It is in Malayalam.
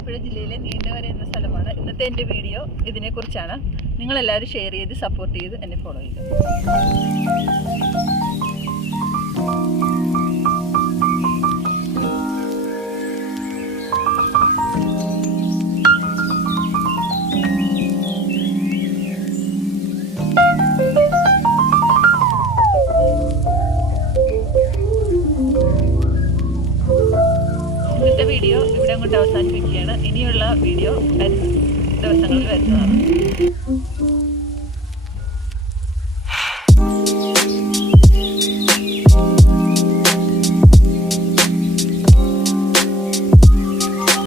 ആലപ്പുഴ ജില്ലയിലെ നീണ്ടകര എന്ന സ്ഥലമാണ്. ഇന്നത്തെ എൻ്റെ വീഡിയോ ഇതിനെക്കുറിച്ചാണ്. നിങ്ങളെല്ലാവരും ഷെയർ ചെയ്ത് സപ്പോർട്ട് ചെയ്ത് എന്നെ ഫോളോ ചെയ്യുക. ഇന്നത്തെ വീഡിയോ ഇവിടെ കൊണ്ട് അവസാനിപ്പിക്കുകയാണ്. ഇനിയുള്ള വീഡിയോ ദിവസങ്ങളിൽ വരുന്നതാണ്.